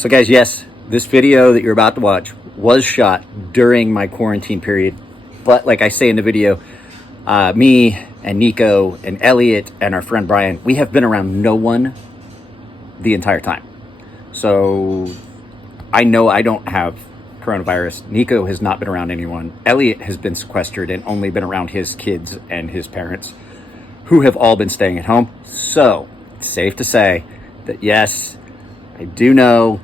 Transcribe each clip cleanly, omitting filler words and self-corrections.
So guys, yes, this video that you're about to watch was shot during my quarantine period. But like I say in the video, me and Nico and Elliot and our friend Brian, we have been around no one the entire time. So I know I don't have coronavirus. Nico has not been around anyone. Elliot has been sequestered and only been around his kids and his parents, who have all been staying at home. So it's safe to say that yes, I do know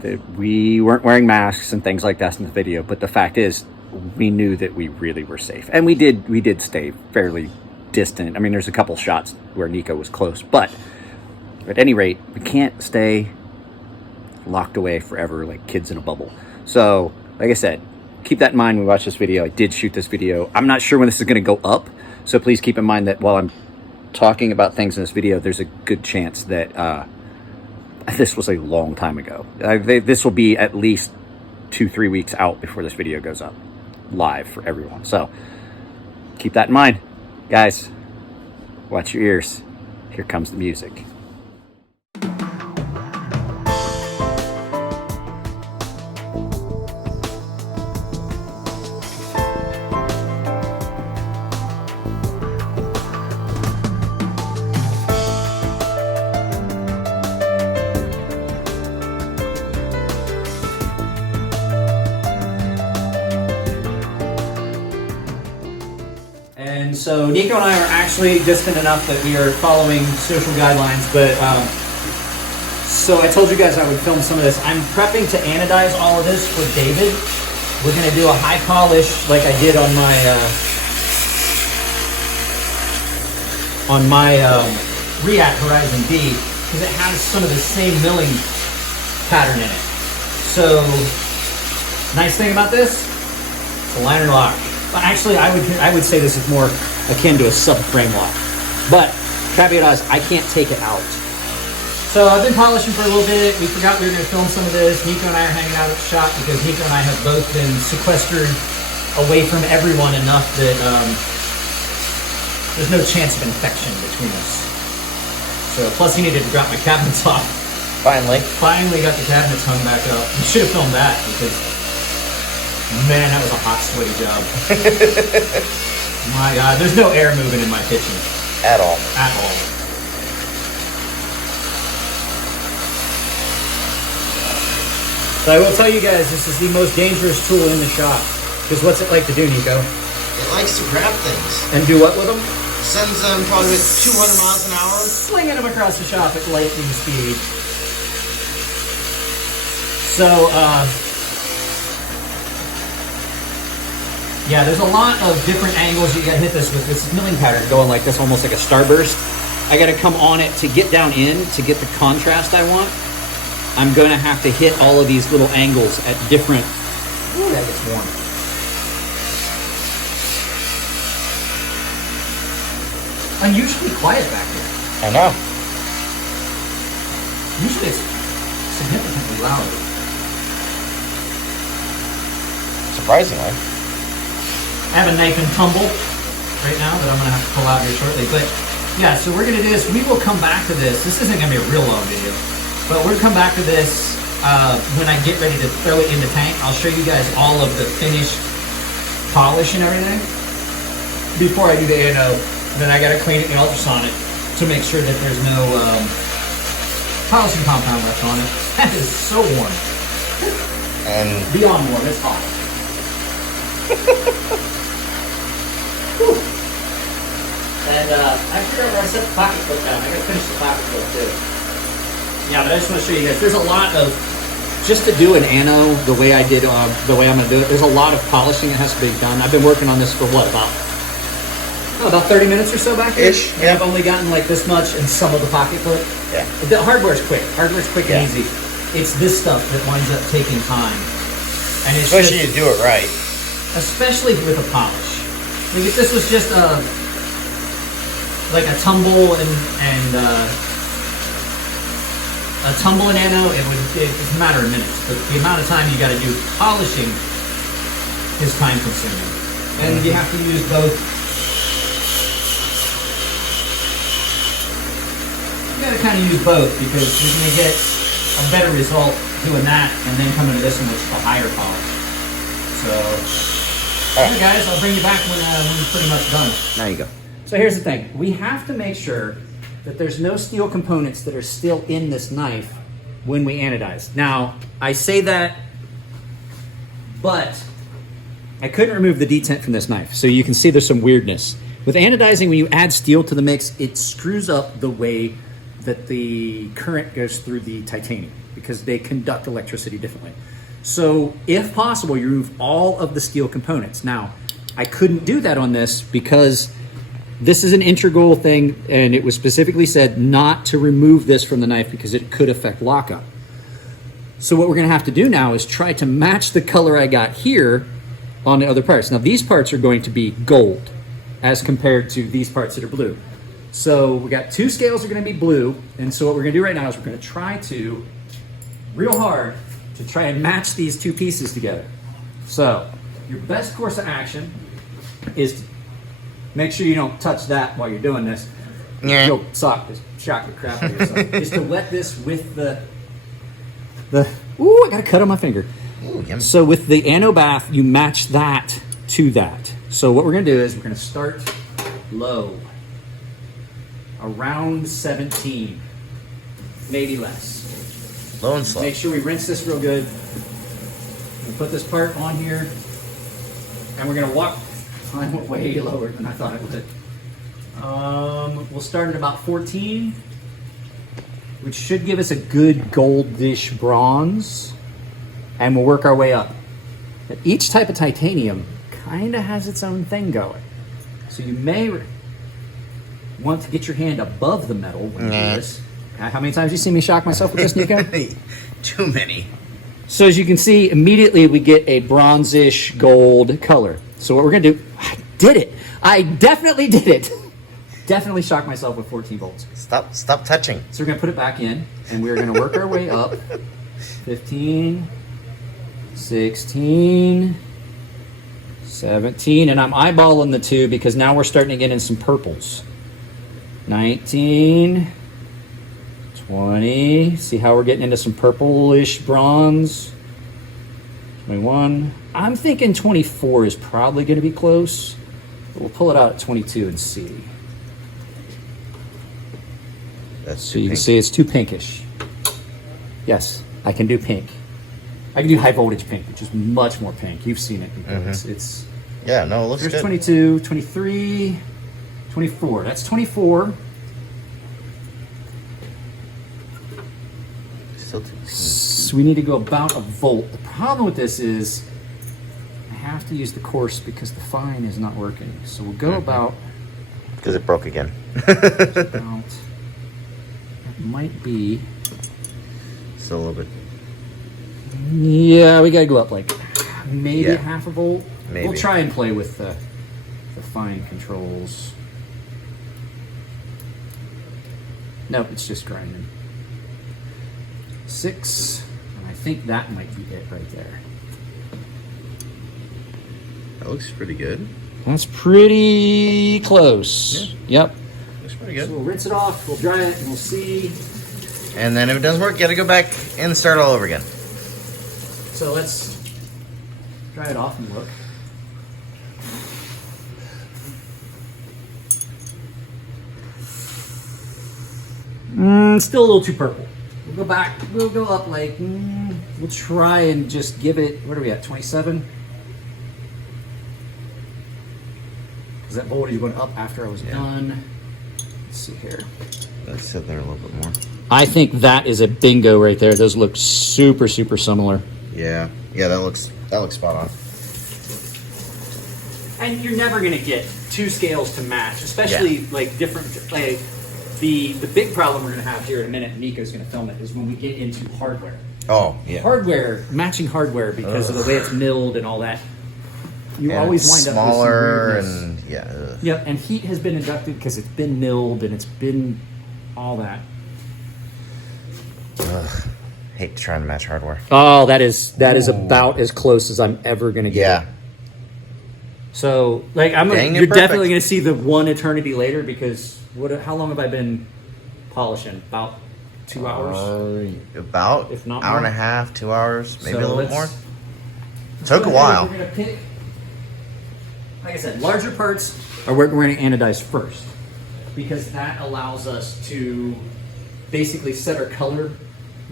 that we weren't wearing masks and things like that in the video, but the fact is we knew that we really were safe, and we did stay fairly distant. I mean, there's a couple shots where Nico was close, but at any rate, we can't stay locked away forever like kids in a bubble. So like I said, keep that in mind when we watch this video. I did shoot this video. I'm not sure when this is going to go up, so please keep in mind that while I'm talking about things in this video, there's a good chance that this was a long time ago. This will be at least 2-3 weeks out before this video goes up live for everyone. So keep that in mind. Guys, watch your ears. Here comes the music. And so Nico and I are actually distant enough that we are following social guidelines, but so I told you guys I would film some of this. I'm prepping to anodize all of this for David. We're going to do a high polish like I did on my React Horizon B, because it has some of the same milling pattern in it. So nice thing about this, it's a liner lock. Actually, I would say this is more akin to a subframe lock, but caveat is I can't take it out. So I've been polishing for a little bit. We forgot we were going to film some of this. Nico and I are hanging out at the shop because Nico and I have both been sequestered away from everyone enough that there's no chance of infection between us. So plus he needed to drop my cabinets off. Finally got the cabinets hung back up. We should have filmed that because man, that was a hot, sweaty job. My God, there's no air moving in my kitchen. At all. At all. So I will tell you guys, this is the most dangerous tool in the shop. Because what's it like to do, Nico? It likes to grab things. And do what with them? Sends them probably at 200 miles an hour. Slinging them across the shop at lightning speed. So, yeah, there's a lot of different angles you gotta hit this with. This milling pattern going like this, almost like a starburst. I gotta come on it to get down in, to get the contrast I want. I'm gonna have to hit all of these little angles at different... Ooh, that gets warm. Unusually quiet back there. I know. Usually it's significantly louder. Surprisingly. I have a knife and tumble right now that I'm going to have to pull out here shortly. But yeah, so we're going to do this. We will come back to this. This isn't going to be a real long video, but we're going to come back to this when I get ready to throw it in the tank. I'll show you guys all of the finished polish and everything before I do the ANO. And then I got to clean it and ultrasonic to make sure that there's no polishing compound left on it. That is so warm. And beyond warm, it's hot. And I forgot where I set the pocket clip down. I gotta finish the pocket clip too. Yeah, but I just want to show you guys. There's a lot of, just to do an ano the way I did, the way I'm gonna do it, there's a lot of polishing that has to be done. I've been working on this for what, about 30 minutes or so back here? Ish, yeah. And I've only gotten like this much in some of the pocket clip. Yeah. The hardware's quick. Hardware's quick and easy. It's this stuff that winds up taking time. And it's especially if you do it right. Especially with a polish. Like if this was just like a tumble and a tumble and ano, it's a matter of minutes. But the amount of time you got to do polishing is time consuming, and you have to use both. You got to kind of use both because you're going to get a better result doing that and then coming to this one, which is the higher polish. So, all right, guys, I'll bring you back when you're pretty much done. There you go. So here's the thing. We have to make sure that there's no steel components that are still in this knife when we anodize. Now, I say that, but I couldn't remove the detent from this knife. So you can see there's some weirdness. With anodizing, when you add steel to the mix, it screws up the way that the current goes through the titanium because they conduct electricity differently. So if possible, you remove all of the steel components. Now, I couldn't do that on this because this is an integral thing, and it was specifically said not to remove this from the knife because it could affect lockup. So what we're gonna have to do now is try to match the color I got here on the other parts. Now these parts are going to be gold as compared to these parts that are blue. So we got two scales are gonna be blue, and so what we're gonna do right now is we're gonna try to, real hard, to try and match these two pieces together. So your best course of action is to make sure you don't touch that while you're doing this. Yeah. You'll shock the crap out of yourself. Is to wet this with the ooh, I got a cut on my finger. Ooh, yummy. So with the Anobath, you match that to that. So what we're gonna do is we're gonna start low, around 17, maybe less. Low and slow. Make sure we rinse this real good. We'll put this part on here, and we're gonna walk. I went way lower than I thought it would. We'll start at about 14, which should give us a good goldish bronze, and we'll work our way up. But each type of titanium kind of has its own thing going. So you may want to get your hand above the metal when you do this. How many times have you seen me shock myself with this, Nico? Too many. So as you can see, immediately we get a bronzish gold color. So what we're gonna do, I did it. I definitely did it. Definitely shocked myself with 14 volts. Stop touching. So we're gonna put it back in, and we're gonna work our way up. 15, 16, 17, and I'm eyeballing the two because now we're starting to get in some purples. 19, 20, see how we're getting into some purplish bronze. 21, I'm thinking 24 is probably gonna be close, but we'll pull it out at 22 and see. That's So you can see it's too pinkish. Yes, I can do pink. I can do high voltage pink, which is much more pink. You've seen it before. It's yeah, no, it looks there's good. 22, 23, 24. That's 24. Still too pink. So we need to go about a volt. The problem with this is I have to use the coarse because the fine is not working. So we'll go about Because it broke again. that might be. Still a little bit. Yeah, we gotta go up like maybe Yeah. half a volt. Maybe. We'll try and play with the fine controls. Nope, it's just grinding. 6, and I think that might be it right there. That looks pretty good. That's pretty close. Yep. Looks pretty So good. we'll rinse it off, we'll dry it, and we'll see. And then if it doesn't work, you gotta go back and start all over again. So let's dry it off and look. Still a little too purple. We'll go back, we'll go up like, we'll try and just give it, what are we at, 27? Because that voltage went up after I was done. Let's see here. Let's sit there a little bit more. I think that is a bingo right there. Those look super, super similar. Yeah. Yeah, that looks spot on. And you're never gonna get two scales to match, especially like different. Like the big problem we're gonna have here in a minute, and Nico's gonna film it, is when we get into hardware. Oh, yeah. Hardware, matching hardware because of the way it's milled and all that. You And always it's wind smaller up with some weirdness. and yeah. Ugh. Yep, and heat has been inducted because it's been milled and it's been all that. Ugh. Hate trying to match hardware. Oh, that is about as close as I'm ever gonna get. Yeah. So, like, Dang, you're you're definitely perfect. going to see the one eternity later because how long have I been polishing? About 2 hours. About If not hour and more. a half, 2 hours, maybe So a little more. let's- Took a while. We're gonna pick, like I said, larger parts are what we're going to anodize first, because that allows us to basically set our color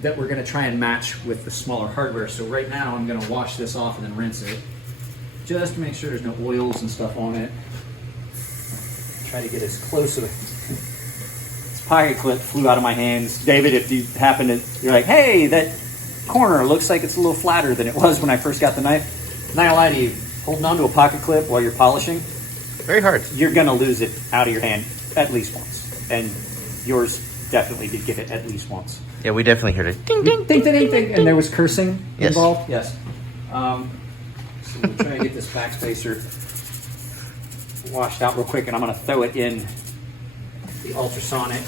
that we're going to try and match with the smaller hardware. So right now I'm going to wash this off and then rinse it, just to make sure there's no oils and stuff on it. Try to get as close to the... This pocket clip flew out of my hands. David, if you happen to, you're like, hey, that corner looks like it's a little flatter than it was when I first got the knife. Not gonna lie to you, holding onto a pocket clip while you're polishing, Very hard. you're gonna lose it out of your hand at least once. And yours definitely did get it at least once. Yeah, we definitely heard it. Ding, Ding, ding, ding, ding, and there was cursing Yes. involved. Yes. So we'll try and get this backspacer washed out real quick, and I'm going to throw it in the ultrasonic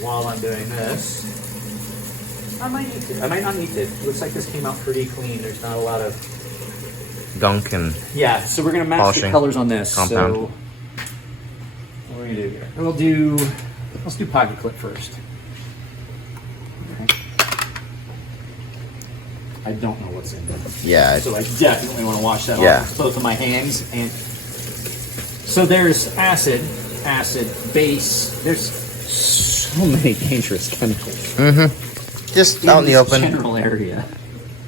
while I'm doing this. I might need to. I might not need to. It looks like this came out pretty clean. There's not a lot of... Gunk and Yeah, so we're going to match the polishing colors on this. compound. So what we're going to do here. Let's do pocket clip first. Okay. I don't know what's in there. yeah, So I definitely want to wash that Yeah. off with both of my hands. And so there's acid, base. There's so many dangerous chemicals just out in the this open, general area,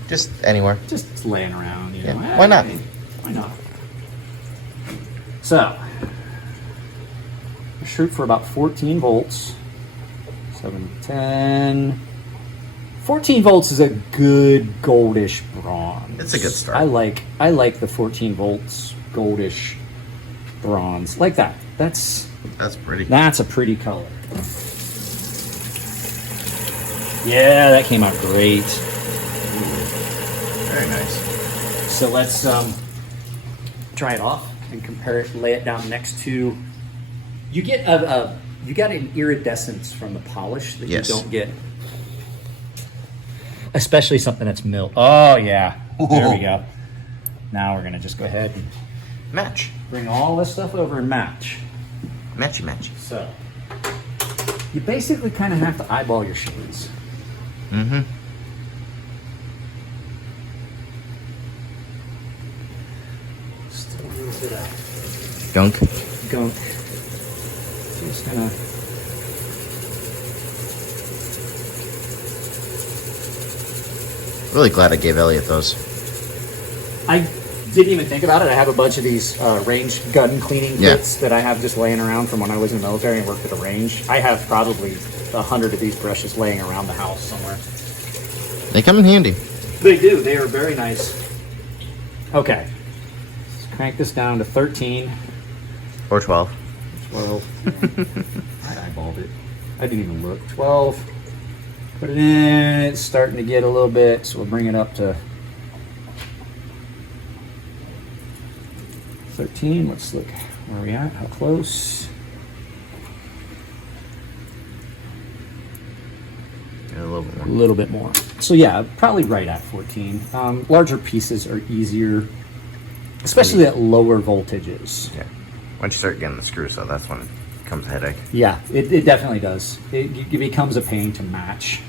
just anywhere. just laying around. You know, Yeah, why not? Why not? So shoot for about 14 volts. 7, 10. 14 volts is a good goldish bronze. It's a good start. I like the 14 volts goldish bronze. Like that. That's pretty. a pretty color. Yeah, that came out great. Very nice. So let's try it off and compare it, lay it down next to... You get you got an iridescence from the polish that Yes. you don't get. Especially something that's milled. Oh, yeah. There we go. Now we're going to just go ahead and Match. bring all this stuff over and match. Matchy matchy. So, you basically kind of have to eyeball your shades. Mm-hmm. Still a little bit of Gunk. gunk. Just gonna... Really glad I gave Elliot those. I didn't even think about it. I have a bunch of these range gun cleaning Yeah. kits that I have just laying around from when I was in the military and worked at a range. I have probably 100 of these brushes laying around the house somewhere. They come in handy. They do. They are very nice. Okay. Let's crank this down to 13. Or 12. 12. I eyeballed it. I didn't even look. 12. Put it in. It's starting to get a little bit, so we'll bring it up to 13. Let's look where we at. How close? Yeah, a little bit A more. little bit more. So yeah, probably right at 14. Larger pieces are easier, especially at lower voltages. Yeah. Once you start getting the screws, so that's when it becomes a headache. Yeah, it definitely does. It becomes a pain to match.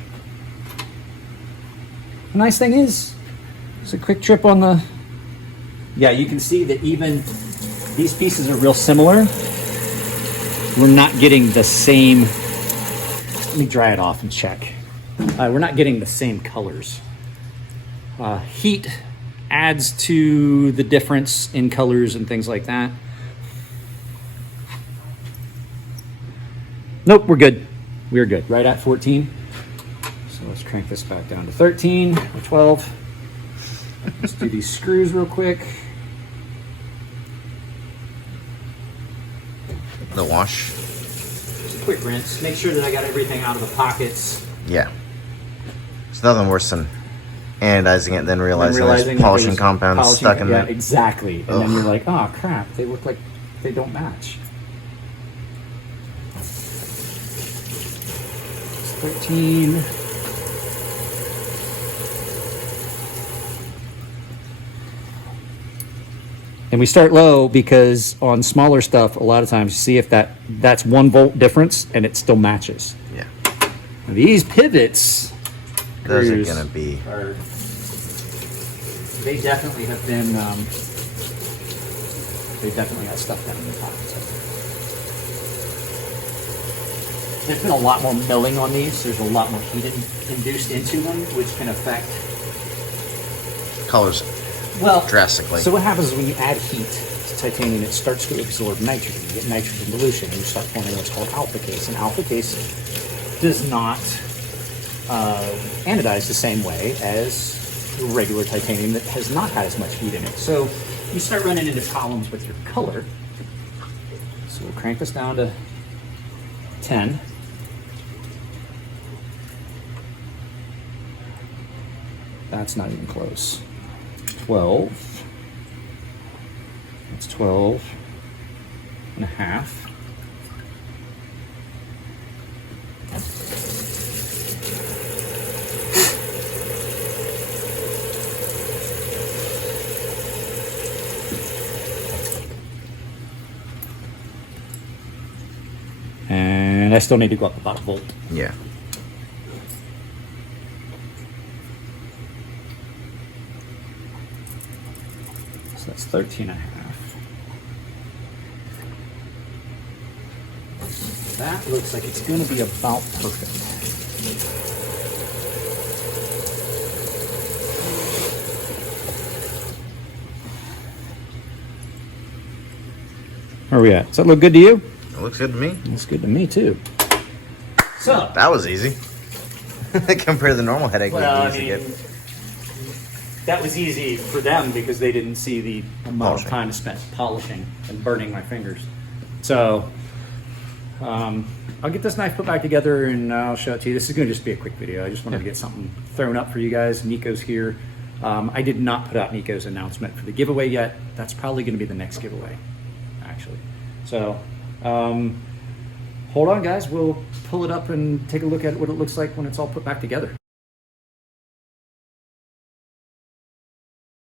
The nice thing is, it's a quick trip on the... Yeah, you can see that even these pieces are real similar. We're not getting the same... Let me dry it off and check. We're not getting the same colors. Heat adds to the difference in colors and things like that. Nope, we're good. We're good. Right at 14. So let's crank this back down to 13 or 12. Let's do these screws real quick. The wash. Just a quick rinse. Make sure that I got everything out of the pockets. Yeah. It's nothing worse than anodizing it and then realizing that there's there polishing was compounds polishing- stuck in yeah, there. exactly. And then Ugh. you're like, oh crap, they look like they don't match. 13. And we start low because on smaller stuff, a lot of times you see if that's 1 volt difference and it still matches. Yeah. These pivots, Those are screws gonna be. They definitely have been. They definitely got stuff done in the top. So. There's been a lot more milling on these. There's a lot more heat induced into them, which can affect Colors drastically. So what happens is when you add heat to titanium, it starts to absorb nitrogen. You get nitrogen dilution, and you start forming what's called alpha case. And alpha case does not anodize the same way as regular titanium that has not had as much heat in it. So you start running into problems with your color. So we'll crank this down to 10. That's not even close. 12. That's 12 and a half. And I still need to go up about a volt. Yeah. So that's 13 and a half. That looks like it's going to be about perfect. Where are we at? Does that look good to you? It looks good to me. Looks good to me too. So that was easy. Compared to the normal headache we used to get. That was easy for them because they didn't see the amount of Polishing. time spent polishing and burning my fingers. So I'll get this knife put back together and I'll show it to you. This is going to just be a quick video. I just wanted to get something thrown up for you guys. Nico's here. I did not put out Nico's announcement for the giveaway yet. That's probably going to be the next giveaway, actually. So hold on, guys. We'll pull it up and take a look at what it looks like when it's all put back together.